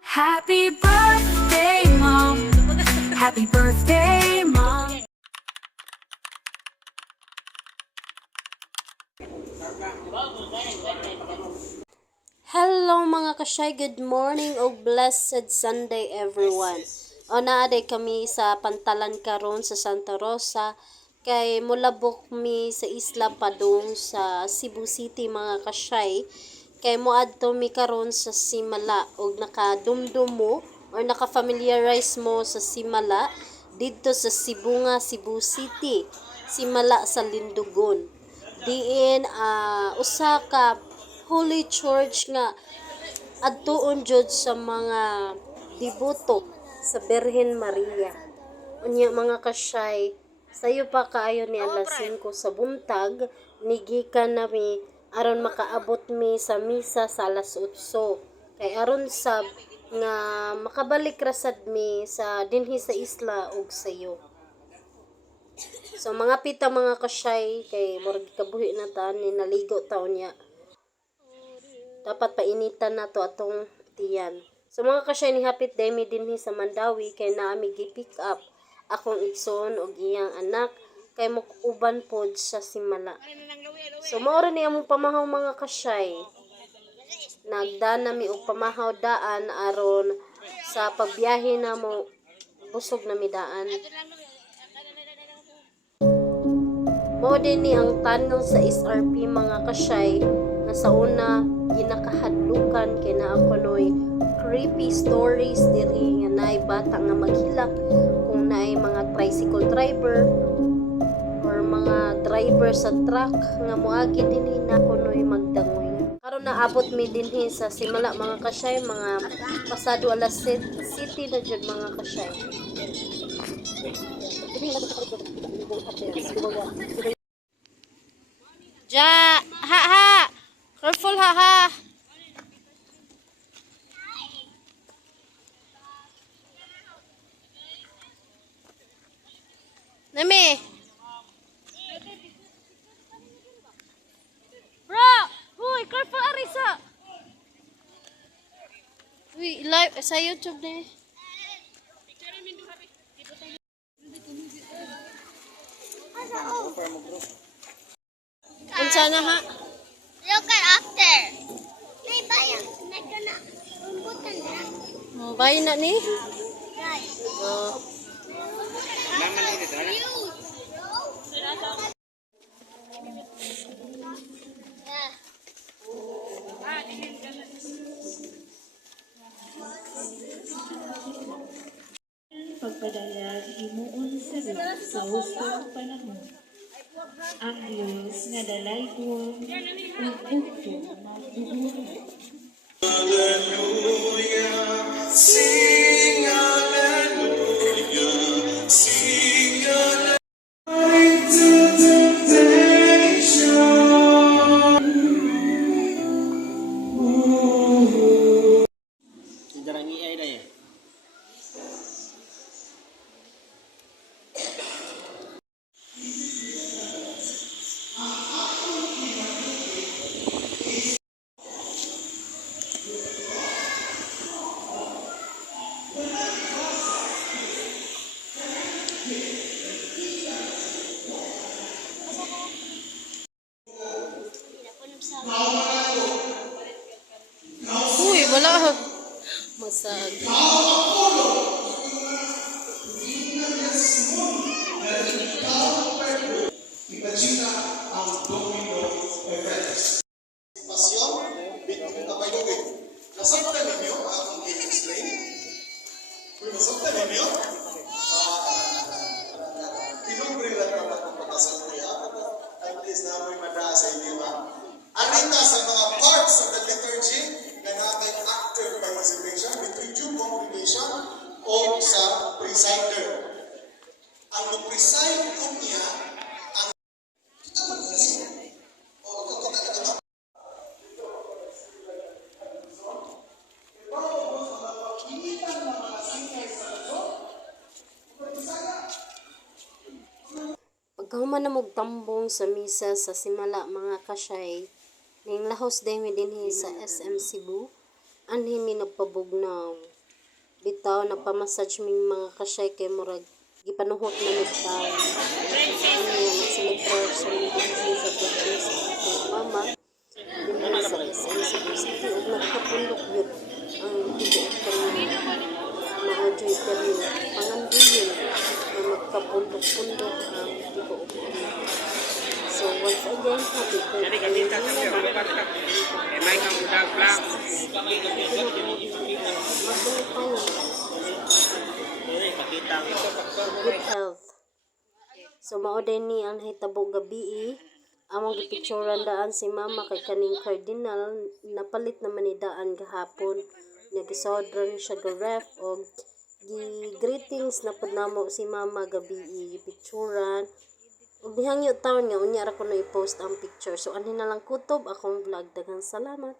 Happy birthday, Mom. Happy birthday, Mom. Hello mga kashay, good morning o blessed Sunday everyone. O naaday kami sa pantalan karon sa Santa Rosa kay mulabok mi sa Isla Padong sa Cebu City mga kashay. Kay moadto mi karon sa Simala og nakadumdum mo or naka-familiarize mo sa Simala didto sa Sibunga, Cebu City. Simala sa Lindugon. Diin usa ka Holy Church nga adtuon jud sa mga deboto sa Birhen Maria. Unya mga kashay, sayo pa kaayo ni alas 5 sa buntag, nigikan nami aron makaabot mi sa misa sa alas 8. Kay aron sab nga makabalik rasad mi sa dinhi sa isla og sayo. So mga pita mga kashay kay murag kabuhi na ta ni naligo taon niya. Dapat painitan na to atong tiyan. So mga kashay ni hapit demi dinhi sa Mandawi kay naami gi-pick up akong igsoon og iyang anak kay uban pod sa Simala. So mao ra ni among pamahaw mga kashay. Nagdana mi og pamahaw daan aron sa pagbiyahe na mo busog na mi daan. Mao din ni ang tunnel sa SRP mga kashay na sa una ginakahadlukan kay naa kunoy creepy stories diri nga naay bata nga maghilak kung naay mga tricycle driver or mga driver sa truck nga moagi dinhi na kunoy magdangoy. Karon naabot mi dinhi sa Simala mga kashay, mga pasado alas 7 city na jud mga kashay. Ja, ha. Careful ha. Nami. Bro, huy, careful Arisa. Uy, live sa YouTube na. Unsa na ha? Look at after. May bayang. Nagkana. Umbutan na. Bayi na ni. Right. Oh. Yeah. Pagpadayag himuon sa Diyos sa hustong panahon. Ang Diyos nga dalaygon ug bugto magdudulo. Uy, wala. Masag. Nasaktan ninyo ang i-explain? Kung nasaktan ninyo, tinumbre lang ang pagpapasal kuya, at least na ako'y mada sa inyo. Anita sa mga parts of the liturgy na natin active participation between due congregation o sa presider. Ang mag-preside kung niya, ang kita mag-preside. Pagkahuman na mog tambong sa misa sa Simala mga kashay, Ning lahos day mi dinhi sa SM Cebu. Anhi mi nagpabugnaw. Bitaw na pa-massage ming mga kasay kay murag gipanuhot na nagtaw. Ano yan, celebration dinhi sa birthday sa aking mama. Dinhi sa SM Cebu City ug nagkapulok yun ang tibuok kami ma-enjoy kami pangandiyon na magkapundok-pundok ang tibuok kami. So once again, happy birthday mama. Good health. So mao din ni ang hitabo gabi among gipicturean daan si mama kay kaning cardinal napalit naman ni daan gahapon. Nagisodra ni siya ga ref og greetings na pud namo si mama gabi gipicturean. Ug dihangyo taon nga unya ra ko na i-post ang picture. So anhin na lang kutob akong vlog. Daghang salamat.